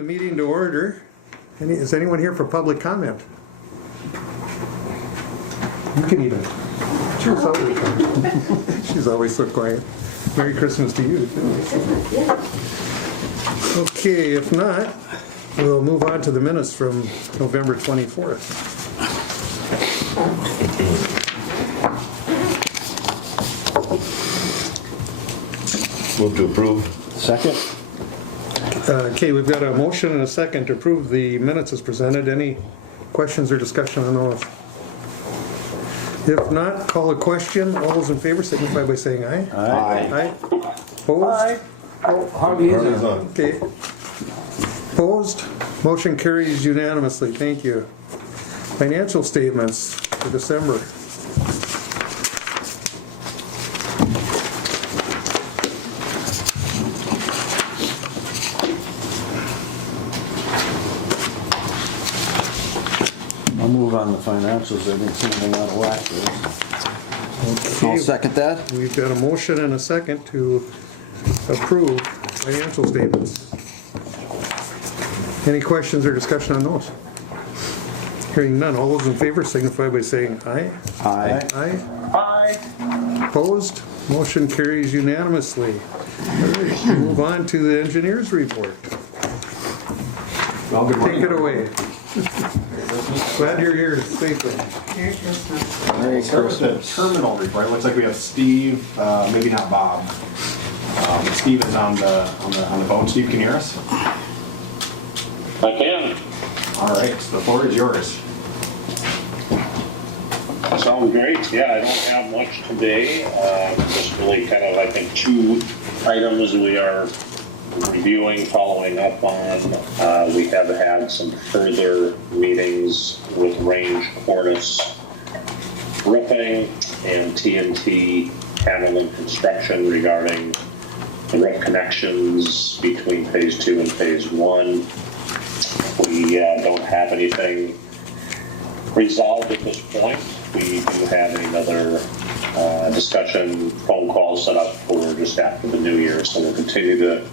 the meeting to order. Is anyone here for public comment? You can even. She's always so quiet. Merry Christmas to you. Okay, if not, we'll move on to the minutes from November 24th. Move to approve. Second. Okay, we've got a motion and a second to approve the minutes as presented. Any questions or discussion on those? If not, call a question. All those in favor signify by saying aye. Aye. Aye. Opposed? How do you use it? Okay. Opposed? Motion carries unanimously. Thank you. Financial statements for December. I'll move on the financials. I didn't see anything out of whack there. I'll Okay, second that. we've got a motion and a second to approve financial statements. Any questions or discussion on those? Hearing none, all those in favor signify by saying aye. Aye. Aye. Aye. Opposed? Motion carries unanimously. All right, move on to the engineer's report. Well, good morning. Take it away. Glad you're here safely. Merry Start with the Christmas. terminal report. It looks like we have Steve, maybe not Bob. Steve is on the phone. Steve, can you hear us? I can. All right, so the floor is yours. Sounds great. Yeah, I don't have much today. Just really kind of, I think, two items we are reviewing, following up on. We have had some further meetings with Range Cornice Roofing and TNT Hamilton Construction regarding the roof connections between Phase 2 and Phase 1. We don't have anything resolved at this point. We do have another discussion phone call set up for just after the new year, so we'll continue to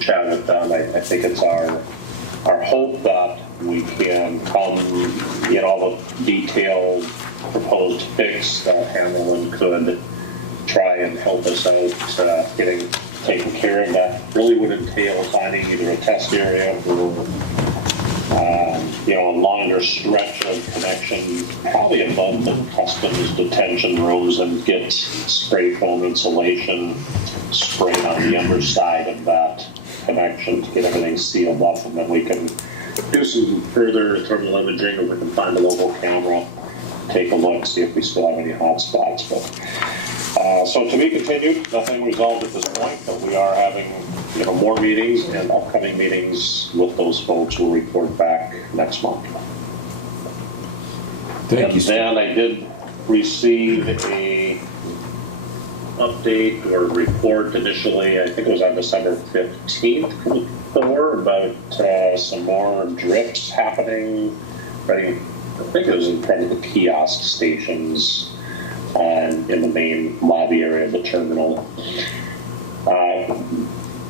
chat with them. I think it's our hope that we can come get all the detailed proposed fix that Hamilton could try and help us out getting taken care of. That really would entail finding either a test area or a longer stretch of connection, probably above the customs detention rooms, and get spray foam insulation sprayed on the underside of that connection to get everything sealed up, and then we can do some further thermal imaging, or we can find a local camera, take a look, see if we still have any hot spots. But so to be continued, nothing resolved at this point, but we are having more meetings, and upcoming meetings with those folks will report back next month. Thank you, Steve. And then I did receive a update or report initially, I think it was on December 15th from Thor, about some more drips happening. I think it was in front of the kiosk stations in the main lobby area of the terminal.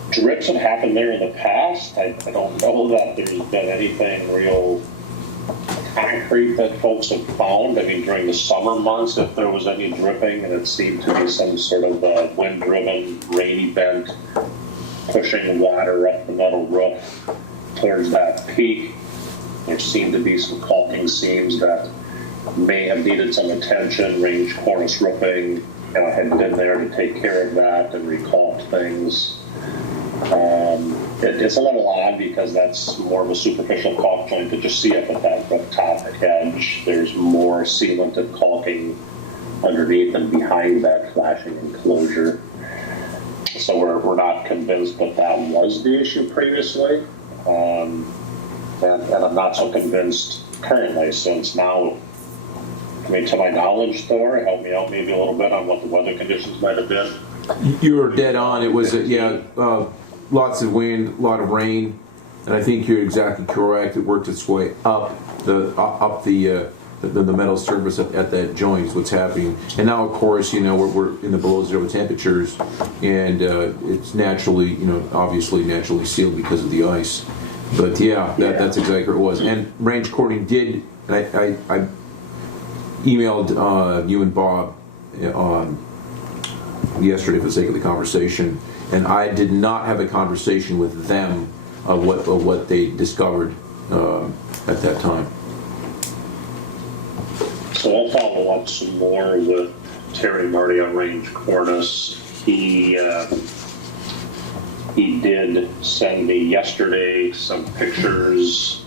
Drips have happened there in the past. I don't know that there's been anything real concrete that folks have found. I mean, during the summer months, if there was any dripping, and it seemed to be some sort of wind-driven rain event pushing water up the metal roof towards that peak, there seemed to be some caulking seams that may have needed some attention. Range Cornice Roofing had been there to take care of that and recalked things. It's a little odd because that's more of a superficial caulk joint, but just see up at that roof top edge, there's more sealant and caulking underneath and behind that flashing enclosure. So we're not convinced that that was the issue previously, and I'm not so convinced currently, since now, I mean, to my knowledge, Thor, help me out maybe a little bit on what the weather conditions might have been. You were dead on. It was, lots of wind, a lot of rain, and I think you're exactly correct. It worked its way up the metal surface at that joint is what's happening. And now, of course, we're in the below zero temperatures, and it's naturally, obviously naturally sealed because of the ice. But yeah, that's exactly what it was. And range cording did, and I emailed you and Bob yesterday for the sake of the conversation, and I did not have a conversation with them of what they discovered at that time. So I'll follow up some more with Terry Marty on range cornice. He did send me yesterday some pictures,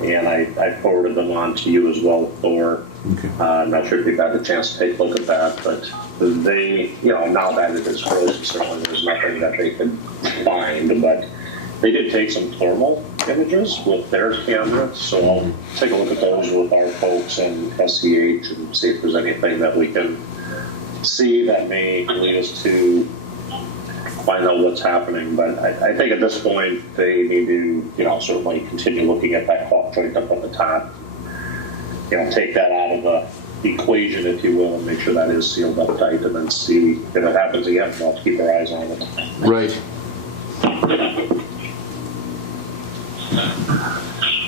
and I forwarded them on to you as well, Thor. Okay. I'm not sure if you've had a chance to take a look at that, but they, now that it is frozen, certainly there's nothing that they could find, but they did take some thermal images with their camera, so I'll take a look at those with our folks and SCH and see if there's anything that we can see that may lead us to find out what's happening. But I think at this point they need to, certainly continue looking at that caulk joint up on the top. Take that out of the equation, if you will, and make sure that is sealed up tight, and then see if it happens again. We'll keep our eyes on it. Right.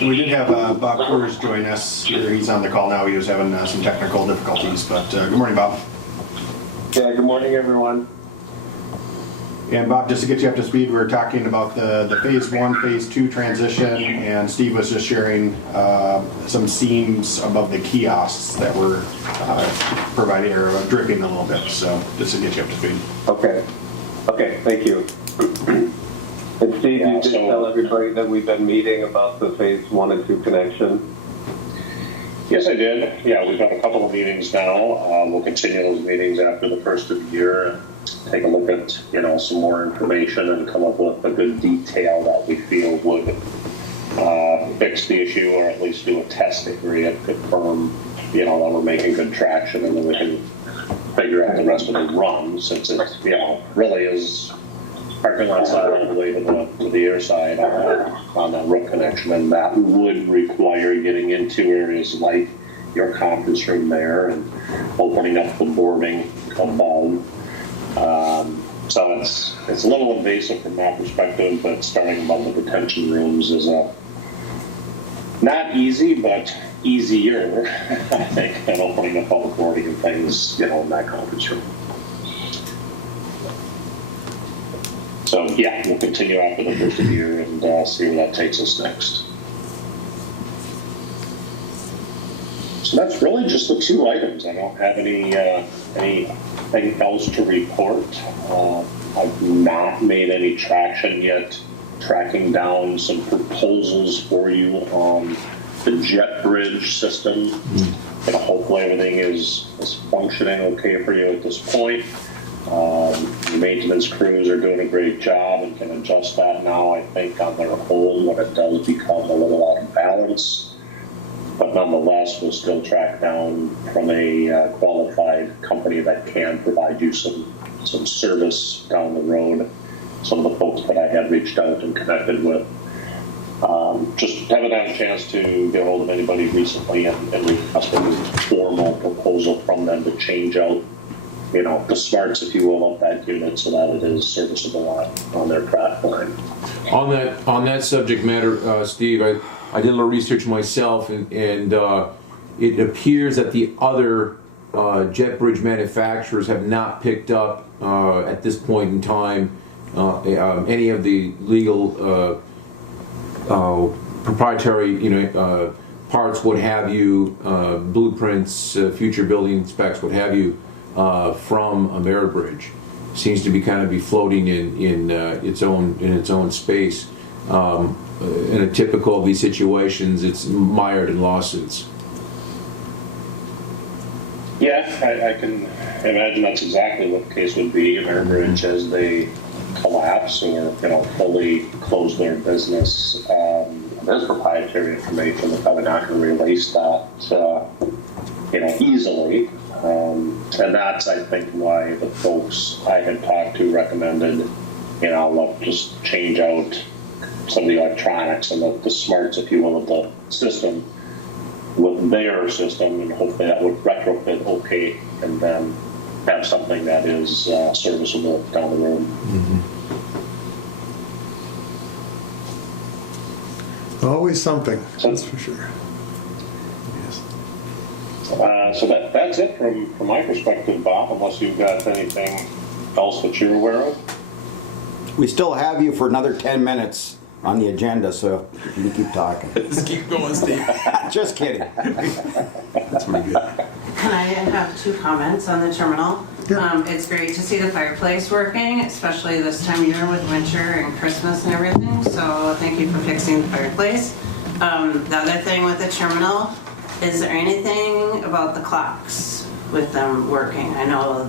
We did have Bob Coors join us here. He's on the call now. He was having some technical difficulties, but good morning, Bob. Yeah, good morning, everyone. And Bob, just to get you up to speed, we were talking about the phase 1, phase 2 transition, and Steve was just sharing some seams above the kiosks that were providing or dripping a little bit. So just to get you up to speed. Okay, thank you. And Steve, you did tell everybody that we've been meeting about the phase 1 and 2 connection. Yes, I did. Yeah, we've had a couple of meetings now. We'll continue those meetings after the first of the year and take a look at, some more information and come up with a good detail that we feel would fix the issue, or at least do a test degree and confirm, that we're making good traction, and then we can figure out the rest of the run, since it, really is parking lot side all the way to the air side on that road connection, and that would require getting into areas like your conference room there and opening up the boarding above. So it's a little invasive from that perspective, but starting above the detention rooms is not easy, but easier, I think, than opening up all the boarding and things, in that conference room. So yeah, we'll continue after the first of the year and see where that takes us next. So that's really just the two items. I don't have anything else to report. I've not made any traction yet, tracking down some proposals for you on the jet bridge system. Hopefully everything is functioning okay for you at this point. The maintenance crews are doing a great job and can adjust that now, I think, on their own when it does become a little out of balance. But nonetheless, we'll still track down from a qualified company that can provide you some service down the road. Some of the folks that I had reached out and connected with. Just haven't had a chance to get a hold of anybody recently and request a formal proposal from them to change out the smarts, if you will, of that unit so that it is serviceable on their track line. On that subject matter, Steve, I did a little research myself, and it appears that the other jet bridge manufacturers have not picked up at this point in time any of the legal proprietary parts, what have you, blueprints, future building specs, what have you, from Ameribridge. Seems to be kind of floating in its own space. In a typical of these situations, it's mired in lawsuits. Yeah, I can imagine that's exactly what the case would be. Ameribridge, as they collapse or fully close their business, there's proprietary information. They're probably not going to release that easily. And that's, I think, why the folks I had talked to recommended, look, just change out some of the electronics and the smarts, if you will, of the system with their system, and hopefully that would retrofit okay, and then have something that is serviceable down the road. Always something, that's for sure. So that's it from my perspective, Bob, unless you've got anything else that you're aware of. We still have you for another 10 minutes on the agenda, so you can keep talking. Just keep going, Steve. Just kidding. That's pretty good. Can I have 2 comments on the terminal? Yeah. It's great to see the fireplace working, especially this time of year with winter and Christmas and everything, so thank you for fixing the fireplace. The other thing with the terminal, is there anything about the clocks with them working? I know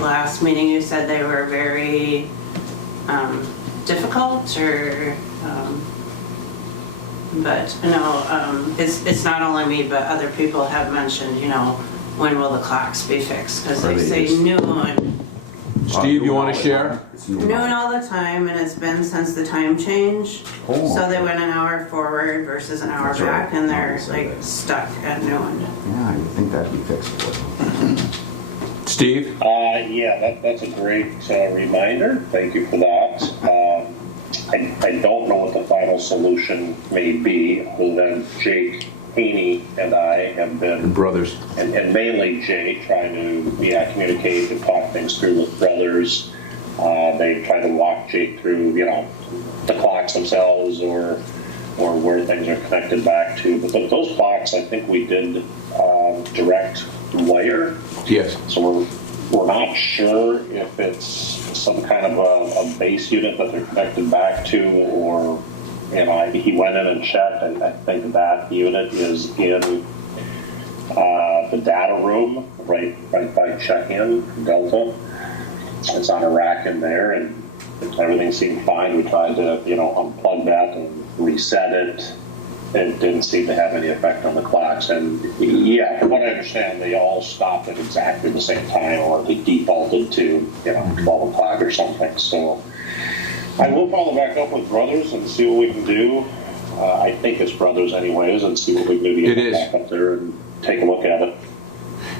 last meeting you said they were very difficult, or but no, it's not only me, but other people have mentioned, when will the clocks be fixed? Because they say noon. Steve, you want to share? Noon all the time, and it's been since the time change. Oh, So they went an hour forward versus an hour back, and they're like stuck at noon. Yeah, I think that'd be fixable. Steve? Yeah, that's a great reminder. Thank you for that. I don't know what the final solution may be, other than Jake Haney and I have been, And brothers. and mainly Jay, trying to communicate and talk things through with brothers. They try to walk Jake through, the clocks themselves or where things are connected back to. But those clocks, I think we did direct wire. Yes. So we're not sure if it's some kind of a base unit that they're connected back to, or he went in and checked, and I think that unit is in the data room right by check-in Delta. It's on a rack in there, and everything seemed fine. We tried to unplug that and reset it. It didn't seem to have any effect on the clocks. And yeah, from what I understand, they all stopped at exactly the same time, or they defaulted to 12 o'clock or something. So I will follow back up with Brothers and see what we can do. I think it's Brothers anyways, and see what we can do It to is. get back up there and take a look at it.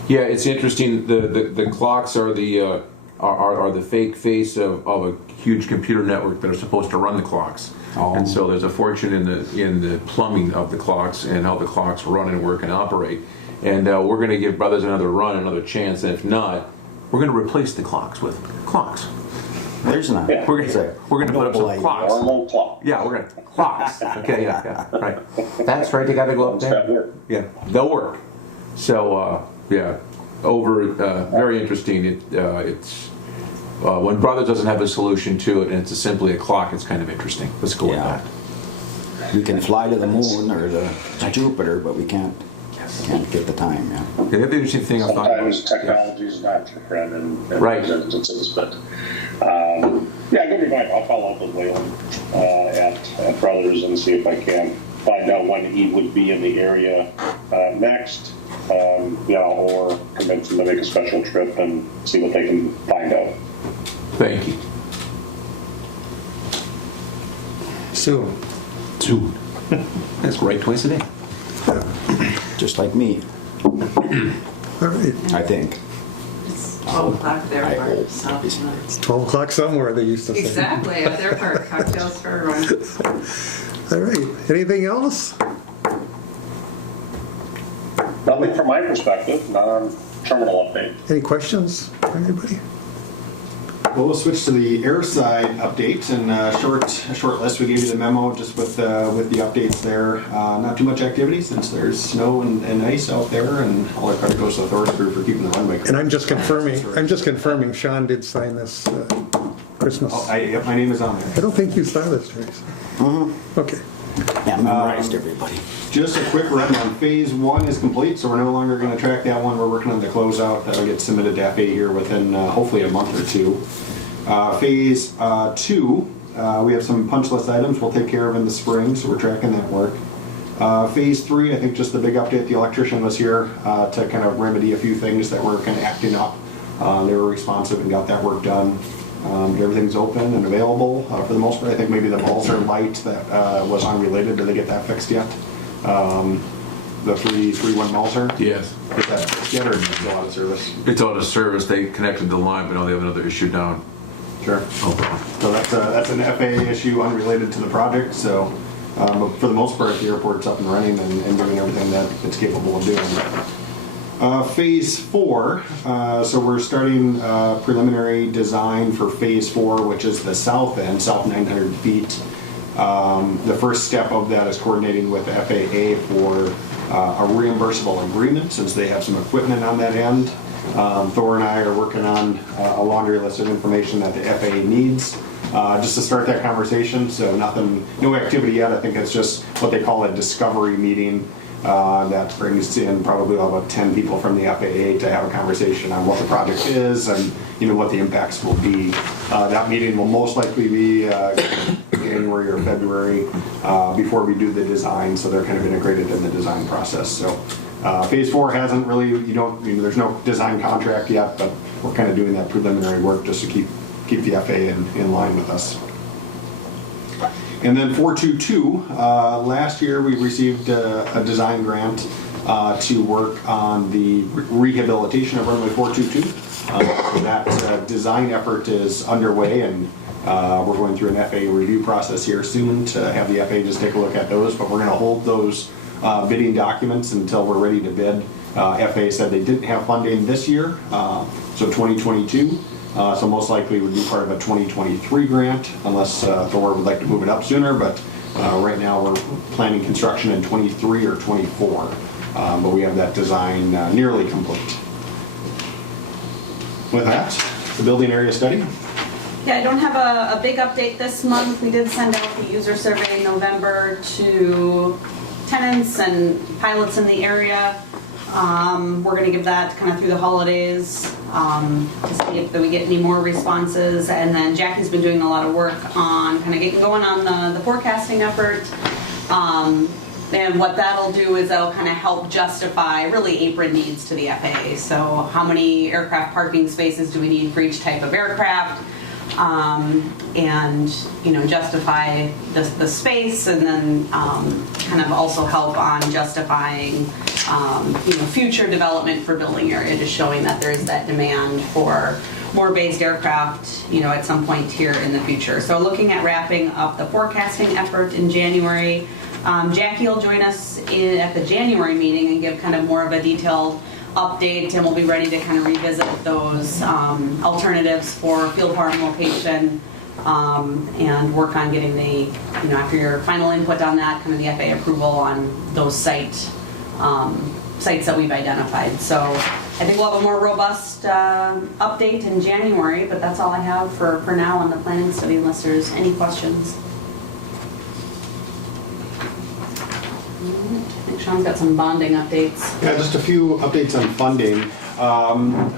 Yeah, it's interesting. The clocks are the fake face of a huge computer network that are supposed to run the clocks. Oh. And so there's a fortune in the plumbing of the clocks and how the clocks run and work and operate. And we're going to give Brothers another run, another chance. And if not, we're going to replace the clocks with clocks. There's not. Yeah. We're going to put up some Noble clocks. Normal clock. Yeah, we're going to clocks. Okay, yeah, right. That's right. They got to go up Does that there. work? Yeah, they'll work. So yeah, very interesting. It's when Brothers doesn't have a solution to it, and it's simply a clock. It's kind of interesting. Let's go Yeah. with that. We can fly to the moon or to Jupiter, but we can't get the time, yeah. The other interesting thing I thought Sometimes was technology is not your friend in Right. those instances, but yeah, good reminder. I'll follow up with Waylon at Brothers and see if I can find out when he would be in the area next, or convince him to make a special trip and see what they can find out. Thank you. Soon. Soon. That's right, twice a day. Just like me, All right, I think. It's 12 o'clock there I for hope. so. it's 12 o'clock somewhere, they used to say. Exactly, at their park, cocktails for everyone. All right, anything else? Nothing from my perspective, not on terminal update. Any questions, anybody? Well, we'll switch to the airside update, and a short list. We gave you the memo just with the updates there. Not too much activity since there's snow and ice out there, and all our credit goes to the Thor's crew for keeping the runway. And I'm just confirming, Sean did sign this Christmas. Oh, yep, my name is on I there. don't think you signed this, Trace. Okay. Yeah, memorized everybody. Just a quick rundown. Phase 1 is complete, so we're no longer going to track that one. We're working on the closeout. That'll get submitted to FA here within hopefully a month or two. Phase 2, we have some punch list items we'll take care of in the spring, so we're tracking that work. Phase 3, I think just the big update, the electrician was here to kind of remedy a few things that were kind of acting up. They were responsive and got that work done. Everything's open and available for the most part. I think maybe the Balzer light that was unrelated. Did they get that fixed yet? The 331 Balzer? Yes. Get that fixed yet, or is it still out of service? It's out of service. They connected the line, but now they have another issue down. Sure. Oh, So that's an FAA issue unrelated to the project. So But for the most part, the airport's up and running and doing everything that it's capable of doing. Phase 4, so we're starting preliminary design for Phase 4, which is the south end, south 900 feet. The first step of that is coordinating with the FAA for a reimbursable agreement, since they have some equipment on that end. Thor and I are working on a laundry list of information that the FAA needs just to start that conversation. So no activity yet. I think it's just what they call a discovery meeting that brings in probably about 10 people from the FAA to have a conversation on what the project is and what the impacts will be. That meeting will most likely be January or February before we do the design, so they're kind of integrated in the design process. So Phase 4 hasn't really, there's no design contract yet, but we're kind of doing that preliminary work just to keep the FAA in line with us. And then 422, last year we received a design grant to work on the rehabilitation of runway 422. So that design effort is underway, and we're going through an FAA review process here soon to have the FAA just take a look at those, but we're going to hold those bidding documents until we're ready to bid. FAA said they didn't have funding this year, so 2022. So most likely would be part of a 2023 grant, unless Thor would like to move it up sooner, but right now we're planning construction in 23 or 24. But we have that design nearly complete. With that, the building area study. Yeah, I don't have a big update this month. We did send out the user survey in November to tenants and pilots in the area. We're going to give that kind of through the holidays to see if we get any more responses. And then Jackie's been doing a lot of work on kind of getting going on the forecasting effort. And what that'll do is that'll kind of help justify really apron needs to the FAA. So how many aircraft parking spaces do we need for each type of aircraft? And justify the space, and then kind of also help on justifying future development for building area, just showing that there is that demand for more based aircraft at some point here in the future. So looking at wrapping up the forecasting effort in January. Jackie will join us at the January meeting and give kind of more of a detailed update, and we'll be ready to kind of revisit those alternatives for field parking location and work on getting the, after your final input on that, kind of the FAA approval on those sites that we've identified. So I think we'll have a more robust update in January, but that's all I have for now on the planning study, unless there's any questions. I think Sean's got some bonding updates. Yeah, just a few updates on funding.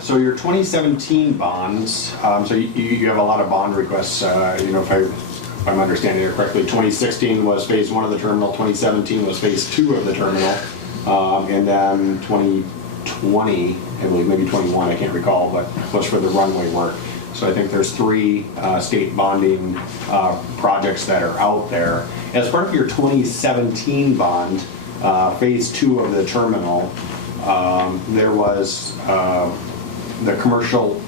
So your 2017 bonds, so you have a lot of bond requests, if I'm understanding it correctly. 2016 was phase 1 of the terminal, 2017 was phase 2 of the terminal, and then 2020, I believe, maybe 21, I can't recall, but was for the runway work. So I think there's 3 state bonding projects that are out there. As part of your 2017 bond, phase 2 of the terminal, there was the commercial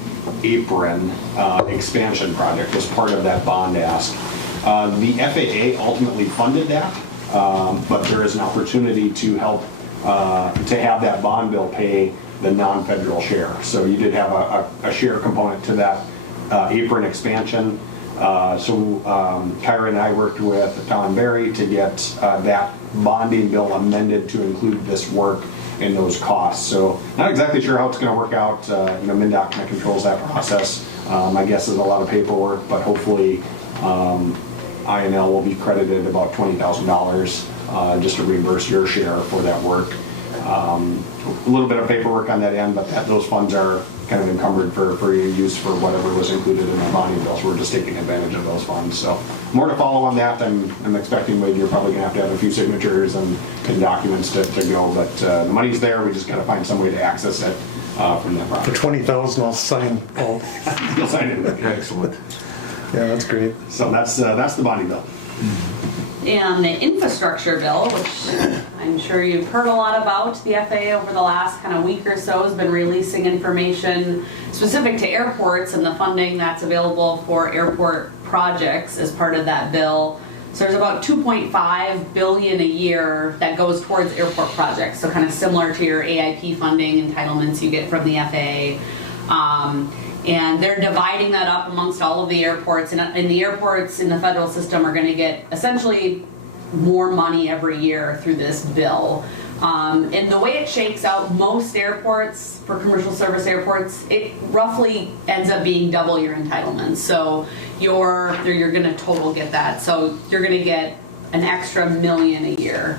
apron expansion project as part of that bond ask. The FAA ultimately funded that, but there is an opportunity to help to have that bond bill pay the non-federal share. So you did have a share component to that apron expansion. So Kyra and I worked with Tom Berry to get that bonding bill amended to include this work and those costs. So not exactly sure how it's going to work out. MnDOT kind of controls that process. My guess is a lot of paperwork, but hopefully INL will be credited about $20,000 just to reimburse your share for that work. A little bit of paperwork on that end, but those funds are kind of encumbered for your use for whatever was included in the bonding bill. So we're just taking advantage of those funds. So more to follow on that. I'm expecting, Wade, you're probably going to have a few signatures and documents to go, but the money's there. We just got to find some way to access it from that For project. $20,000, I'll sign all. You'll sign it. Excellent. Yeah, that's great. So that's the bonding bill. And the infrastructure bill, which I'm sure you've heard a lot about, the FAA over the last kind of week or so has been releasing information specific to airports and the funding that's available for airport projects as part of that bill. So there's about 2.5 billion a year that goes towards airport projects. So kind of similar to your AIP funding entitlements you get from the FAA. And they're dividing that up amongst all of the airports, and the airports in the federal system are going to get essentially more money every year through this bill. And the way it shakes out, most airports, for commercial service airports, it roughly ends up being double your entitlements. So you're going to total get that. So you're going to get an extra $1 million a year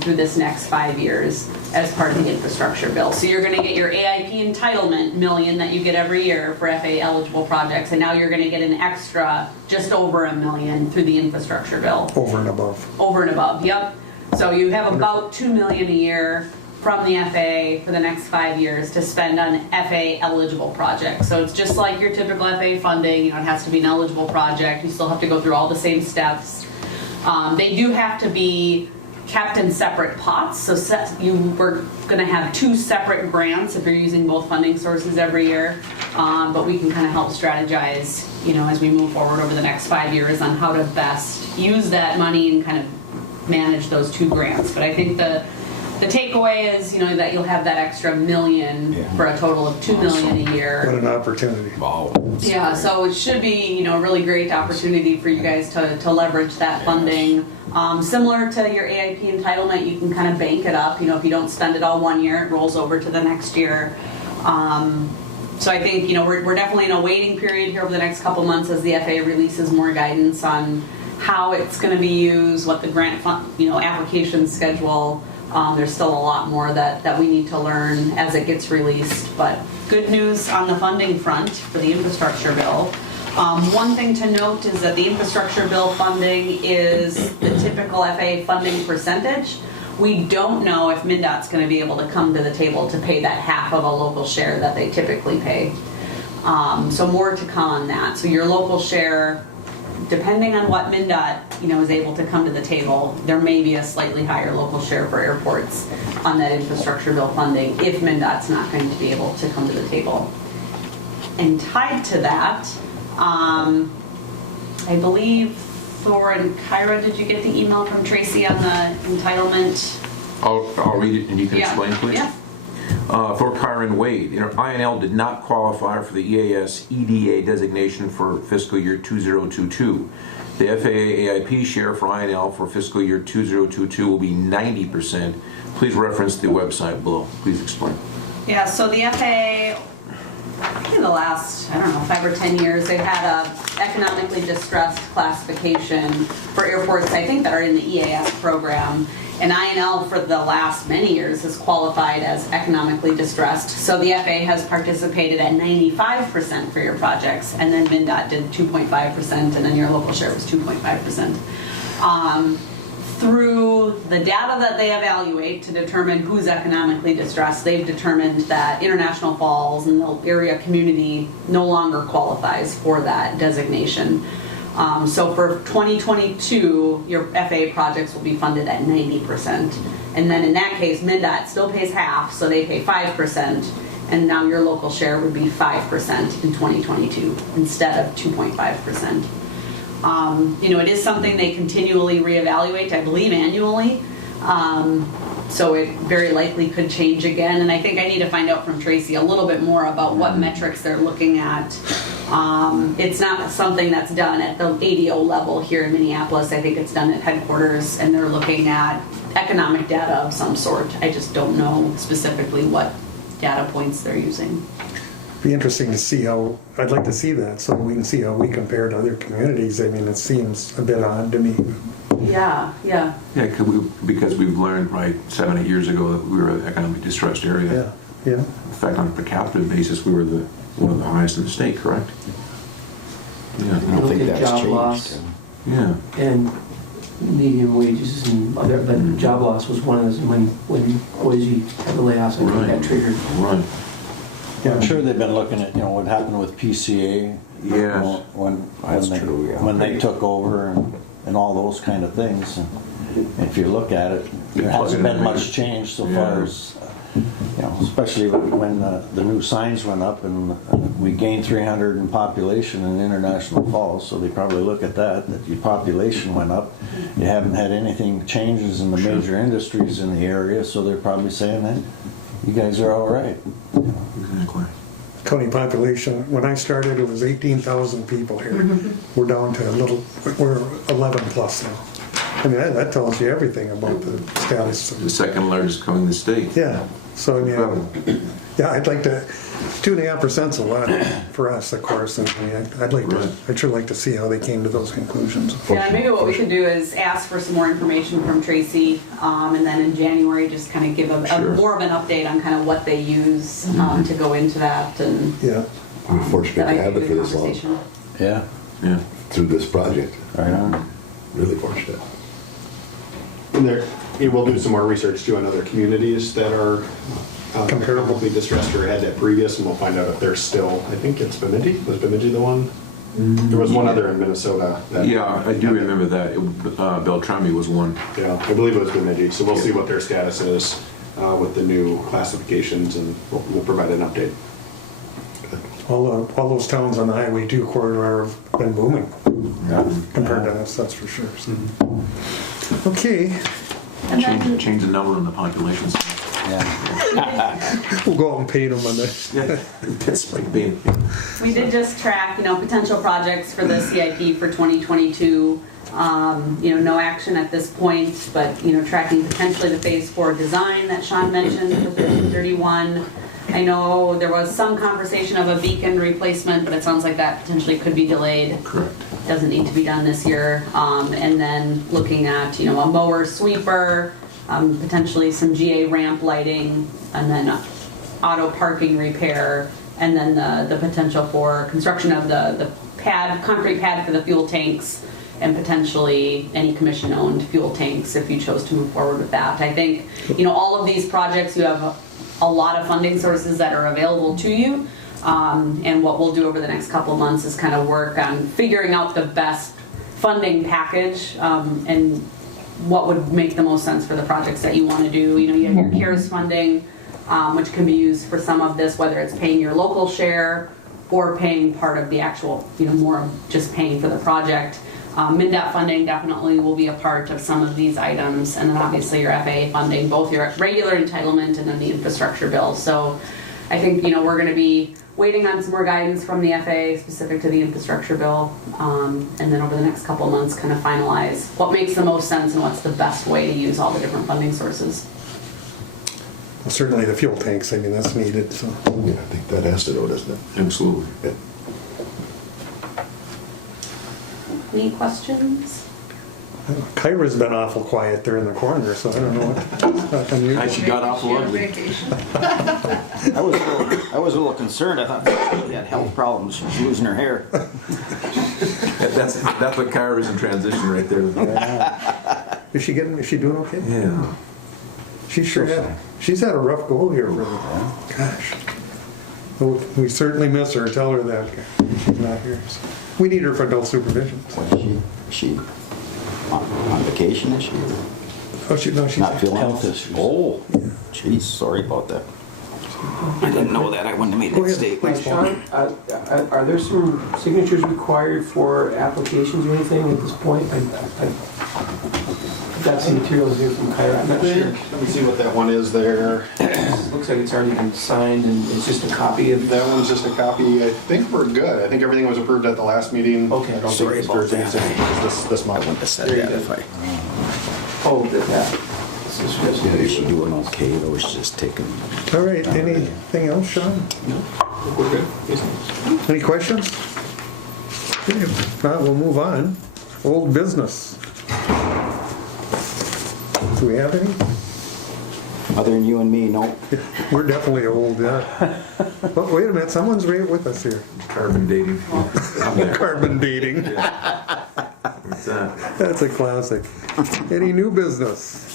through this next 5 years as part of the infrastructure bill. So you're going to get your AIP entitlement $1 million that you get every year for FAA eligible projects, and now you're going to get an extra just over $1 million through the infrastructure bill. Over and above. Over and above, yep. So you have about $2 million a year from the FAA for the next 5 years to spend on FAA eligible projects. So it's just like your typical FAA funding. You know, it has to be an eligible project. You still have to go through all the same steps. They do have to be kept in separate pots. So we're going to have 2 separate grants if you're using both funding sources every year. But we can kind of help strategize, you know, as we move forward over the next 5 years on how to best use that money and kind of manage those 2 grants. But I think the takeaway is, you know, that you'll have that extra $1 million for a total of $2 million a year. What an opportunity. Wow. Yeah, so it should be, you know, a really great opportunity for you guys to leverage that funding. Similar to your AIP entitlement, you can kind of bank it up. You know, if you don't spend it all one year, it rolls over to the next year. So I think, you know, we're definitely in a waiting period here over the next couple months as the FAA releases more guidance on how it's going to be used, what the grant fund, you know, application schedule. There's still a lot more that we need to learn as it gets released, but good news on the funding front for the infrastructure bill. One thing to note is that the infrastructure bill funding is the typical FAA funding percentage. We don't know if MnDOT's going to be able to come to the table to pay that half of a local share that they typically pay. So more to come on that. So your local share, depending on what MnDOT, you know, is able to come to the table, there may be a slightly higher local share for airports on that infrastructure bill funding if MnDOT's not going to be able to come to the table. And tied to that, I believe Thor and Kyra, did you get the email from Tracy on the entitlement? I'll read it and you can explain, please. Yeah. For Kyron Wade, INL did not qualify for the EAS EDA designation for fiscal year 2022. The FAA AIP share for INL for fiscal year 2022 will be 90%. Please reference the website below. Please explain. Yeah, so the FAA, I think in the last, 5 or 10 years, they've had a economically distressed classification for airports, I think, that are in the EAS program. And INL for the last many years has qualified as economically distressed. So the FAA has participated at 95% for your projects, and then MnDOT did 2.5%, and then your local share was 2.5%. Through the data that they evaluate to determine who's economically distressed, they've determined that International Falls and the area community no longer qualifies for that designation. So for 2022, your FAA projects will be funded at 90%. And then in that case, MnDOT still pays half, so they pay 5%. And now your local share would be 5% in 2022 instead of 2.5%. It is something they continually reevaluate, I believe annually. So it very likely could change again. And I think I need to find out from Tracy a little bit more about what metrics they're looking at. It's not something that's done at the ADO level here in Minneapolis. I think it's done at headquarters, and they're looking at economic data of some sort. I just don't know specifically what data points they're using. Be interesting to see how, I'd like to see that so we can see how we compare to other communities. I mean, it seems a bit odd to me. Yeah. Yeah, because we've learned, 7, 8 years ago that we were an economically distressed area. Yeah. In fact, on a per capita basis, we were one of the highest in the state, correct? Yeah. I don't think that's job changed. loss. Yeah. And median wages and other, but job loss was one of those when Boise had the layoffs. I think that triggered. Right. Yeah, I'm sure they've been looking at, what happened with PCA. Yes. When they took over and all those kind of things. And if you look at it, there hasn't been much change so far as You know, especially when the new signs went up and we gained 300 in population in International Falls, so they probably look at that your population went up. You haven't had anything changes in the major industries in the area, so they're probably saying that you guys are all right. Exactly. County population, when I started, it was 18,000 people here. We're down to we're 11 plus now. I mean, that tells you everything about the status The of, second largest county in the state. yeah. So, yeah, I'd like to, 2.5%'s a lot for us, of course, and I mean, I'd sure like to see how they came to those conclusions. Yeah, maybe what we could do is ask for some more information from Tracy, and then in January, just kind of give more of an update on kind of what they use to go into that, and Yeah. We're fortunate to have it for this long, conversation. Yeah, Yeah. through this project. right on. Really fortunate. And we'll do some more research too on other communities that are comparably distressed or had that previous, and we'll find out if they're still, I think it's Bemidji. Was Bemidji the one? There was one other in Minnesota. Yeah, I do remember that. Beltrami was one. Yeah, I believe it was Bemidji. So we'll see what their status is with the new classifications, and we'll provide an update. All those towns on the Highway 2 corridor have been booming compared to us, that's for sure. So. Okay, And then Change the number in the population. Yeah. we'll go out and paint them on the, Yeah, that's like being. we did just track, potential projects for the CIP for 2022. No action at this point, but, tracking potentially the Phase 4 design that Sean mentioned for 1331. I know there was some conversation of a beacon replacement, but it sounds like that potentially could be delayed. Correct. Doesn't need to be done this year. And then looking at, a mower sweeper, potentially some GA ramp lighting, and then auto parking repair, and then the potential for construction of the concrete pad for the fuel tanks, and potentially any commission-owned fuel tanks if you chose to move forward with that. I think, all of these projects, you have a lot of funding sources that are available to you. And what we'll do over the next couple of months is kind of work on figuring out the best funding package, and what would make the most sense for the projects that you want to do. You have your CARES funding, which can be used for some of this, whether it's paying your local share or paying part of the actual, more of just paying for the project. MnDOT funding definitely will be a part of some of these items, and then obviously your FAA funding, both your regular entitlement and then the infrastructure bill. So I think, we're going to be waiting on some more guidance from the FAA specific to the infrastructure bill, and then over the next couple of months kind of finalize what makes the most sense and what's the best way to use all the different funding sources. well, certainly the fuel tanks, I mean, that's needed, so. Yeah, I think that has to go, doesn't it? Absolutely. Yeah. Any questions? Kyra's been awful quiet there in the corner, so I don't know what unusual. She got awful ugly. I was a little concerned. I thought she had health problems. She's losing her hair. That's what Kyra is in transition right there. Is she doing okay? Yeah. She's had a rough go here for the, gosh. Well, we certainly miss her, tell her that she's not here. So. We need her for adult supervision. Is she on vacation this year? Oh, she's Not feeling Health it? issues. Oh, jeez, sorry about that. I didn't know that. I wouldn't have made Go that ahead, statement. please. Sean, are there some signatures required for applications or anything at this point? I've got some materials here from Kyra, I'm not sure. Let me see what that one is there. Looks like it's already been signed and it's just a copy of That one's just a copy. I think we're good. I think everything was approved at the last meeting. Okay. Sorry about that. This month. I wouldn't have said There you that go. if I... Oh, that. This is just- Yeah, is she doing okay, though? She's just taking... All right, anything else, Sean? We're good. Any questions? Okay, if not, we'll move on. Old business. Do we have any? Other than you and me, no. We're definitely old, yeah. But wait a minute, someone's right with us here. Carbon dating. Carbon dating. What's that? That's a classic. Any new business?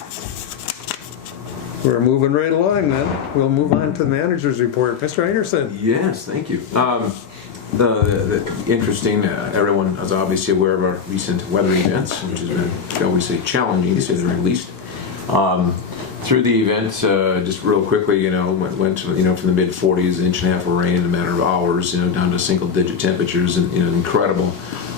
We're moving right along then. We'll move on to the manager's report. Mr. Anderson. Yes, thank you. The interesting, everyone is obviously aware of our recent weather events, which has been, shall we say, challenging to say the very least. Through the event, just real quickly, went to, from the mid 40s, an inch and a half of rain in a matter of hours, down to single digit temperatures, and incredible.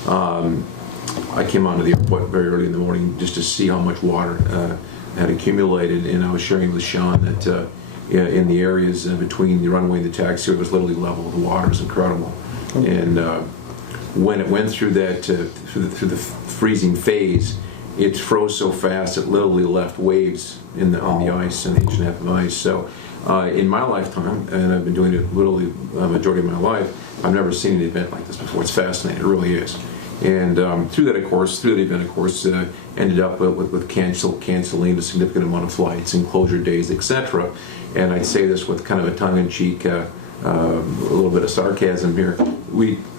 I came onto the airport very early in the morning just to see how much water had accumulated, and I was sharing with Sean that in the areas between the runway and the taxi, it was literally level with the water. It was incredible. And when it went through that through the freezing phase, it froze so fast it literally left waves on the ice, an inch and a half of ice. So in my lifetime, and I've been doing it literally the majority of my life, I've never seen an event like this before. It's fascinating, it really is. And through the event, of course, ended up with canceling a significant amount of flights, enclosure days, etc. And I'd say this with kind of a tongue-in-cheek, a little bit of sarcasm here.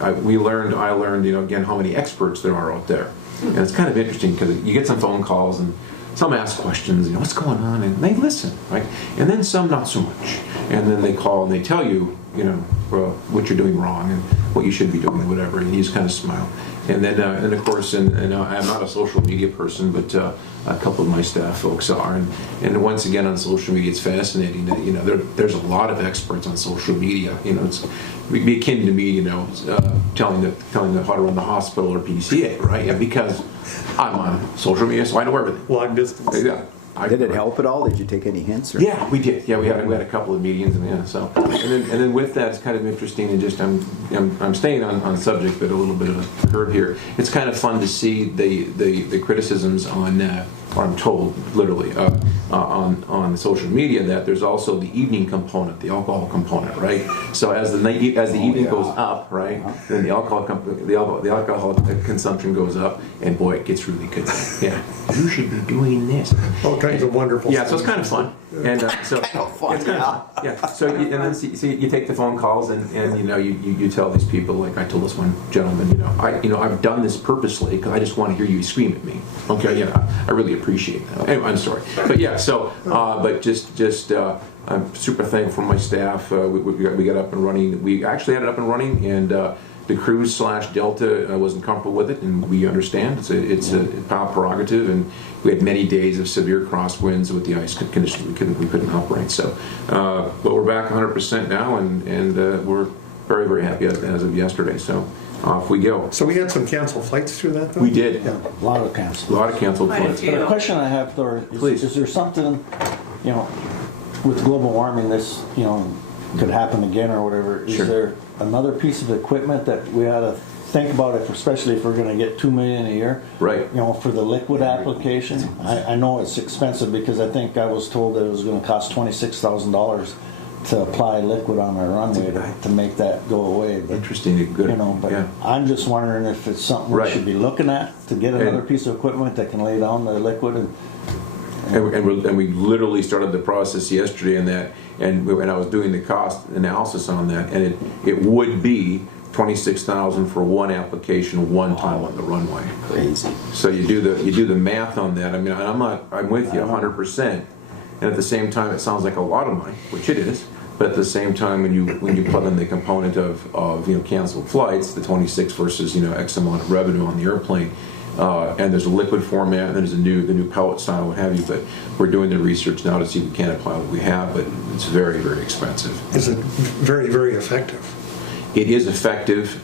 I learned, again, how many experts there are out there. And it's kind of interesting because you get some phone calls and some ask questions, what's going on, and they listen, right? And then some not so much. And then they call and they tell you, what you're doing wrong and what you should be doing, whatever. And you just kind of smile. And then, of course, and I'm not a social media person, but a couple of my staff folks are. And once again, on social media, it's fascinating that there's a lot of experts on social media. It's be akin to me, telling them how to run the hospital or PCA, right? Yeah, because I'm on social media, so I know everything. Long distance. Yeah. Did it help at all? Did you take any hints? Or? Yeah, we did. Yeah, we had a couple of meetings, and then with that, it's kind of interesting, and just I'm staying on subject, but a little bit of a curve here. It's kind of fun to see the criticisms on, or I'm told literally on social media that there's also the evening component, the alcohol component, right? So as the evening goes up, right, then the alcohol consumption goes up, and boy, it gets really good. Yeah, you should be doing this. All kinds of wonderful Yeah, so it's kind of fun. And so Kind of fun, it's kind of fun. Yeah. So you take the phone calls and you tell these people, like I told this one gentleman, I've done this purposely because I just want to hear you scream at me. Okay, I really appreciate that. Anyway, I'm sorry, but yeah. So but just I'm super thankful for my staff. We got up and running. We actually had it up and running, and the crews / Delta wasn't comfortable with it, and we understand it's a power prerogative, and we had many days of severe crosswinds with the ice conditions. We couldn't operate. So, but we're back 100% now, and we're very, very happy as of yesterday. So off we go. So we had some canceled flights through that, though? We did. A lot of canceled. A lot of canceled Quite a flights. few. But a question I have, Thor, Please. is there something, with global warming, this, could happen again or whatever? Is Sure. there another piece of equipment that we ought to think about, especially if we're going to get $2 million a year? Right. For the liquid application? I know it's expensive because I think I was told that it was going to cost $26,000 to apply liquid on our runway to make that go away. But, Interesting. Good. but Yeah. I'm just wondering if it's something we Right. should be looking at to get another And- piece of equipment that can lay down the liquid. And we literally started the process yesterday in that, and I was doing the cost analysis on that, and it would be $26,000 for one application, one time on the runway. Crazy. So you do the math on that. I mean, I'm with you 100%, and at the same time, it sounds like a lot of money, which it is. But at the same time, when you plug in the component of canceled flights, the 26 versus X amount of revenue on the airplane. And there's a liquid format, and there's the new pellet style, what have you. But we're doing the research now to see if we can apply what we have, but it's very, very expensive. Is it very, very effective? It is effective.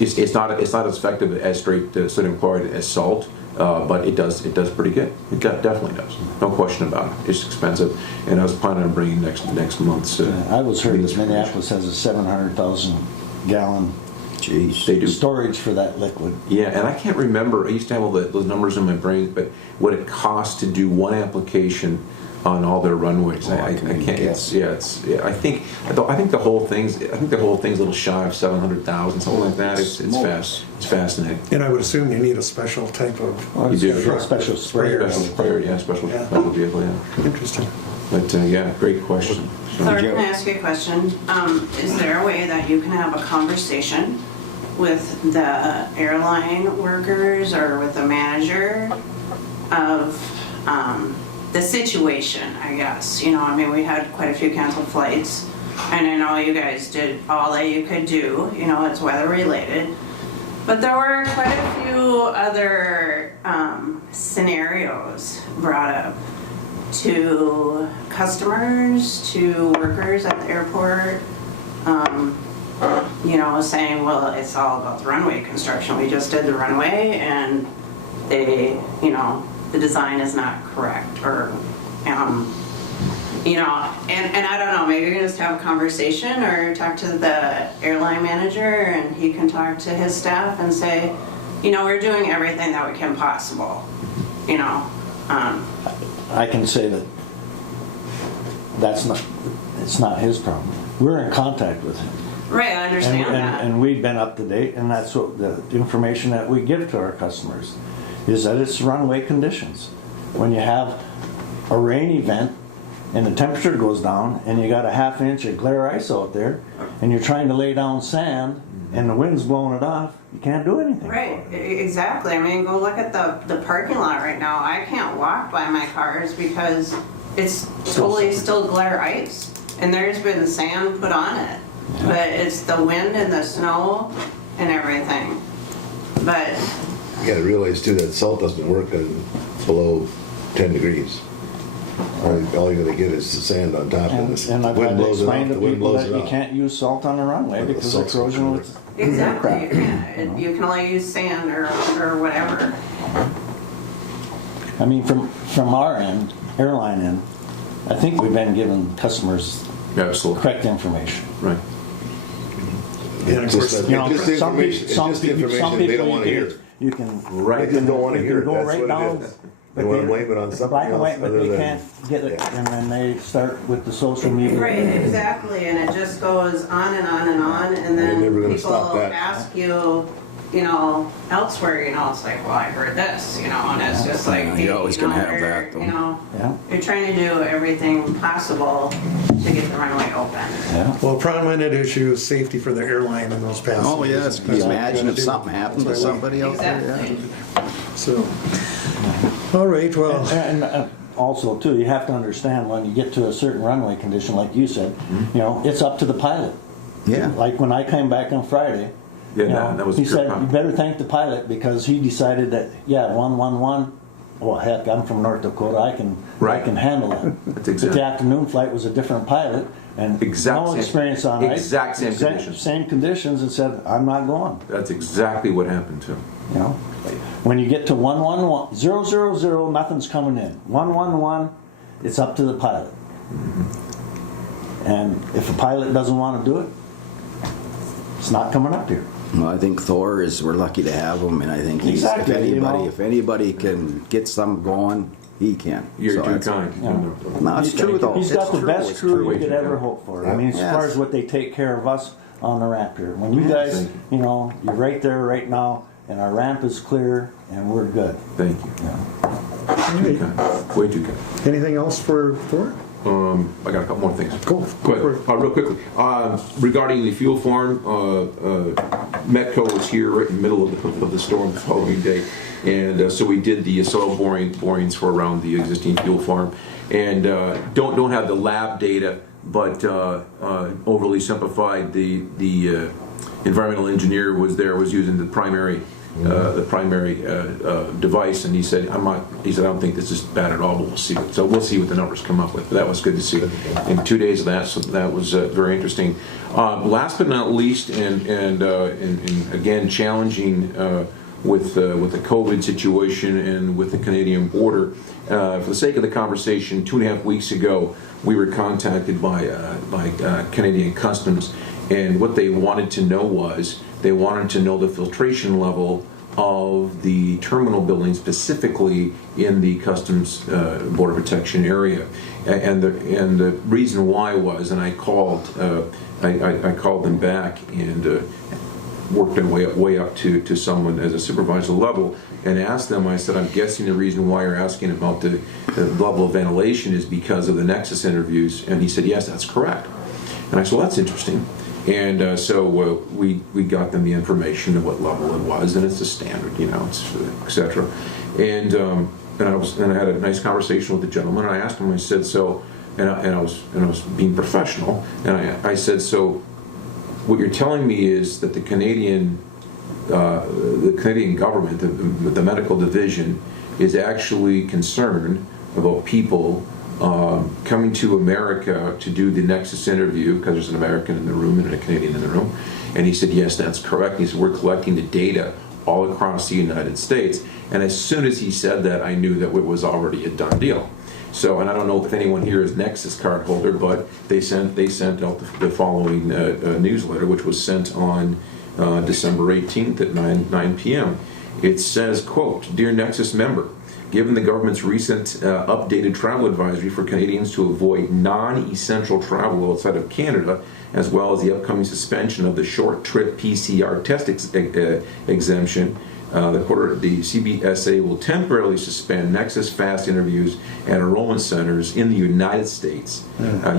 It's not as effective as straight sodium chloride as salt, but it does pretty good. It definitely does. No question about it. It's expensive, and I was planning on bringing next month's. I was heard that Minneapolis has a 700,000 gallon Jeez. They do. storage for that liquid. Yeah, and I can't remember. I used to have all those numbers in my brain, but what it costs to do one application on all their runways. I can't. I think the whole thing's a little shy of 700,000, something like that. It's fascinating. And I would assume you need a special type of... Well, You it's do. a special sprayer. Special sprayer, yeah, special vehicle, yeah. Interesting. But yeah, great question. Thor, can I ask you a question? Is there a way that you can have a conversation with the airline workers or with the manager of the situation, I guess? We had quite a few canceled flights, and I know you guys did all that you could do. It's weather related. But there were quite a few other scenarios brought up. to customers, to workers at the airport, you know, saying, well, it's all about the runway construction. We just did the runway and they, you know, the design is not correct, or, you know, and I don't know, maybe we can just have a conversation or talk to the airline manager and he can talk to his staff and say, you know, we're doing everything that we can possible, you know. I can say that it's not his problem. We're in contact with him. Right, I understand that. And we've been up to date, and that's what the information that we give to our customers is that it's runway conditions. When you have a rain event and the temperature goes down and you got a ½ inch of glare ice out there and you're trying to lay down sand and the wind's blowing it off, you can't do anything. Right, exactly. I mean, go look at the parking lot right now. I can't walk by my cars because it's totally still glare ice. And there's been sand put on it. But it's the wind and the snow and everything. But You gotta realize too that salt doesn't work below 10 degrees. All you're gonna get is the sand on top of this. And I've Wind had to blows it explain off, to the wind people blows that it you off. can't use salt on the runway because of salt's corrosion not with exactly, aircraft. you can't. You can only use sand or whatever. I mean, from our end, airline end, I think we've been giving customers Absolutely. correct information. Right. And of course, It's You know, just some information, it's some just people information they don't wanna hear. You can. Right. They just don't wanna hear it, Go that's right what down, it is. but They wanna blame it on something black and else white, but other they than- can't get it, Yeah. and then they start with the social media. Right, exactly. And it just goes on and on and on. And They're then never gonna people stop that. ask you, you know, elsewhere, you know, it's like, well, I heard this, you know, and it's just like, Yeah, hey, you're always you know, gonna have you're- that, though. You know, Yeah, you're trying to do everything possible to get the runway open. yeah. well, prominent issue is safety for the airline and those passengers. Oh, yes, can you That's what we imagine gotta if do. something happened to That's why we- somebody out there? Yeah. Exactly. So, all right, well, And also too, you have to understand when you get to a certain runway condition, like you said, you know, it's up to the pilot. Yeah. Like when I came back on Friday, Yeah, you know, that was he pure said, pop. you better thank the pilot because he decided that, yeah, 111, well, heck, I'm from North Dakota, I Right. can handle it. That's But the exactly. afternoon flight was a different pilot and Exact no same- experience on ice. exact same conditions. Same conditions and said, I'm not going, That's exactly what happened to him. you know. When you get to 111, 000, nothing's coming in. 111, it's up to the pilot. And if the pilot doesn't want to do it, it's not coming up here. Well, I think Thor we're lucky to have him, and I think he's, Exactly, you know. if anybody can get some going, he can. You're So too that's- kind. Yeah. No, it's true though. He's It's got the true. best It's crew true. you could ever hope for. I mean, as Yes. far as what they take care of us on the ramp here. When you guys, Thank you know, you're right there right now, and our ramp is clear, and we're good. Thank you. Too kind. Way too kind. anything else for Thor? I got a couple more things. Cool. Go ahead. Real quickly, regarding the fuel farm, Metco was here right in the middle of the storm the following day, and so we did the soil borings for around the existing fuel farm, and don't have the lab data, but overly simplified. The environmental engineer was using the primary device, and he said, I don't think this is bad at all, but we'll see. So we'll see what the numbers come up with. But that was good to see. And 2 days of that, so that was very interesting. Last but not least, and again challenging with the COVID situation and with the Canadian border. For the sake of the conversation, 2.5 weeks ago, we were contacted by Canadian Customs, and what they wanted to know was they wanted to know the filtration level of the terminal building, specifically in the Customs Border Protection area, and the reason why was, and I called them back and worked my way up to someone as a supervisor level and asked them. I said, I'm guessing the reason why you're asking about the level of ventilation is because of the Nexus interviews, and he said, yes, that's correct. And I said, well, that's interesting. And so we got them the information of what level it was, and it's a standard, you know, it's et cetera. And I had a nice conversation with the gentleman, and I asked him, I said, so, and I was being professional, and I said, so what you're telling me is that the Canadian government, the medical division, is actually concerned about people coming to America to do the Nexus interview, because there's an American in the room and a Canadian in the room. And he said, yes, that's correct. He said, we're collecting the data all across the United States. And as soon as he said that, I knew that it was already a done deal. So, and I don't know if anyone here is Nexus card holder, but they sent out the following newsletter, which was sent on December 18th at 9 p.m. It says, quote, "Dear Nexus member, given the government's recent updated travel advisory for Canadians to avoid non-essential travel outside of Canada, as well as the upcoming suspension of the short trip PCR test exemption, the CBSA will temporarily suspend Nexus Fast interviews at enrollment centers in the United States,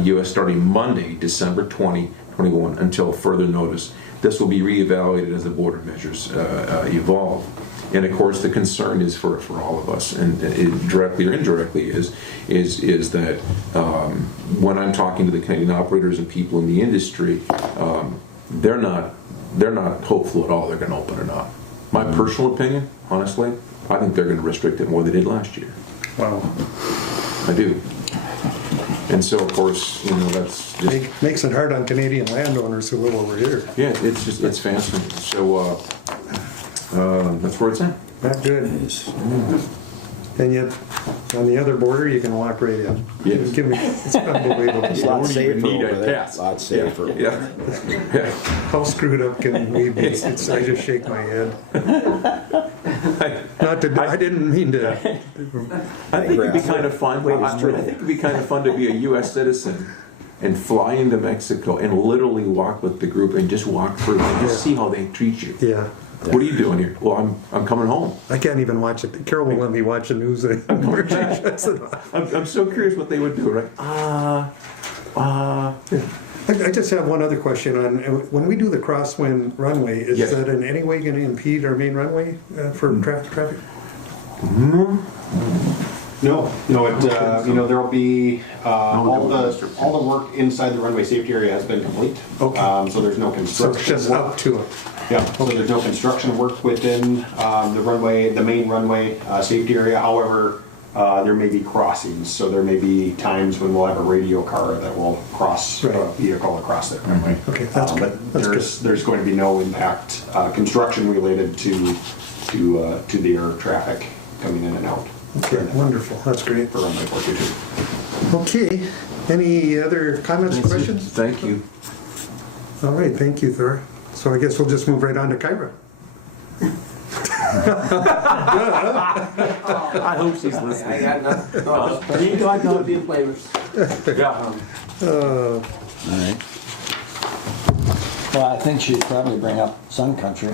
U.S. starting Monday, December 2021, until further notice. This will be reevaluated as the border measures evolve." And of course, the concern is for all of us, and it directly or indirectly is that when I'm talking to the Canadian operators and people in the industry, they're not hopeful at all they're going to open or not. My personal opinion, honestly, I think they're going to restrict it more than they did last year. Wow. I do. And so, of course, that's just Makes it hard on Canadian landowners who live over here. yeah, it's fascinating. So that's where it's at. Not good. And yet, on the other border, you can walk right in. Yes. It's unbelievable. It's a lot don't even safer need a over there. test. A lot safer. Yeah. Yeah. How screwed up can we be? I just shake my head. I didn't mean to. I think it'd be kind of fun. I think it'd be kind of fun to be a U.S. citizen and fly into Mexico and literally walk with the group and just walk through and just see how they treat you. Yeah. What are you doing here? Well, I'm coming home. I can't even watch it. Carol won't let me watch the news anymore. She shuts it off. I'm so curious what they would do, right? I just have one other question on when we do the crosswind runway. Is Yes. that in any way going to impede our main runway for traffic? No, there'll be, all the work inside the runway safety area has been complete. Okay. So there's no So it's construction just work. up to it. Yeah, so there's no construction work within the runway, the main runway safety area. However, there may be crossings, so there may be times when we'll have a radio car that will cross a Right. vehicle across that runway. Okay, that's good. But That's there's going to be no impact, construction related to the air traffic coming in and out. Okay, wonderful. That's great. For runway 422. Okay. Any other comments, questions? Thank you. All right. Thank you, Thor. So I guess we'll just move right on to Kyra. I hope she's listening. I got nothing. No, I know being flavors. Yeah. All right. Well, I think she'd probably bring up Sun Country.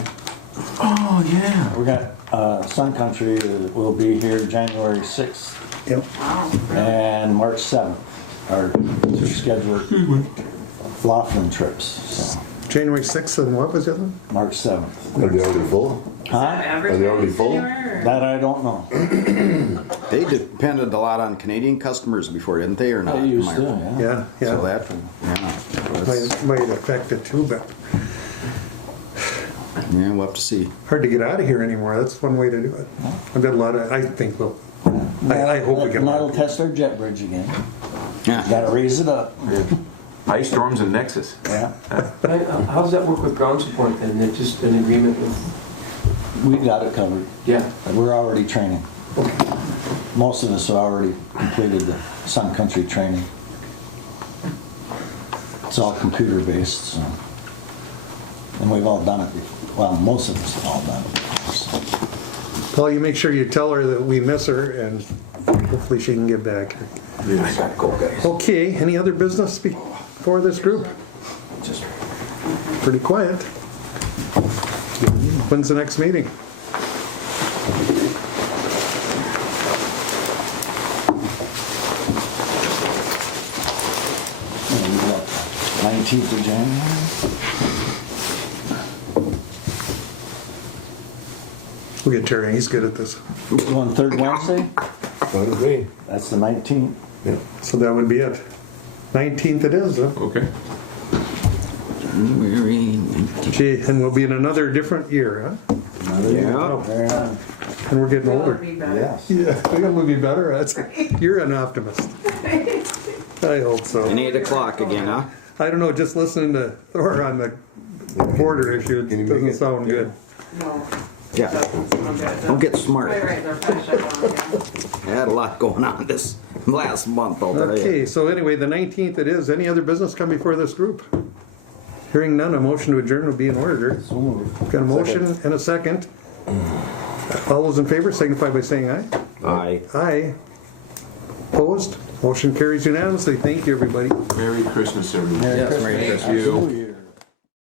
Oh yeah. We got Sun Country will be here January 6th Yep. and March 7th. Our two scheduled Laughlin trips. So January 6th and what was the other one? March 7th. Are they already full? Huh? Are they already full? That I don't know. They depended a lot on Canadian customers before, didn't they, or not? They used to, yeah. Yeah, yeah. So that, Might affect it too, but yeah, we'll have to see. hard to get out of here anymore. That's one way to do it. I've got a lot of, I think we'll, I hope we get And a lot that'll of test our jet bridge again. Yeah. Gotta raise it up. Ice storms and Nexus. Yeah. How does that work with ground support then? They're just an agreement with, We got it covered. yeah. We're already training. Most of us have already completed the Sun Country training. It's all computer based, so. And we've all done it before. Well, most of us have all done it before, so. Paul, you make sure you tell her that we miss her and hopefully she can get back. I gotta go, guys. Okay, any other business before this group? Just Pretty quiet. When's the next meeting? And we got 19th of January. We'll get Terry, he's good at this. Going third Wednesday? Fine with me. That's the 19th. Yeah. So that would be it. 19th it is, huh? Okay. Gee, and we'll be in another different year, huh? Another year. Yeah. Very nice. And we're getting Will it older. be better? Yes. Yeah, I think we'll be better. You're an optimist. I hope so. And 8 o'clock again, huh? I don't know, just listening to Thor on the border issue, Can you it make doesn't it? sound good. No. Yeah. Doesn't sound good. Don't get smart. Wait, right, they're fresh up on, yeah. I had a lot going on this last month, I'll tell you. Okay, so anyway, the 19th it is. Any other business come before this group? Hearing none, a motion to adjourn would be in order. So moved. Got a motion and a second. All those in favor signify by saying aye. Aye. Aye. Opposed? Motion carries unanimously. Thank you, everybody. Merry Christmas, everyone. Merry Yes, Christmas. Thank Happy you. New Year.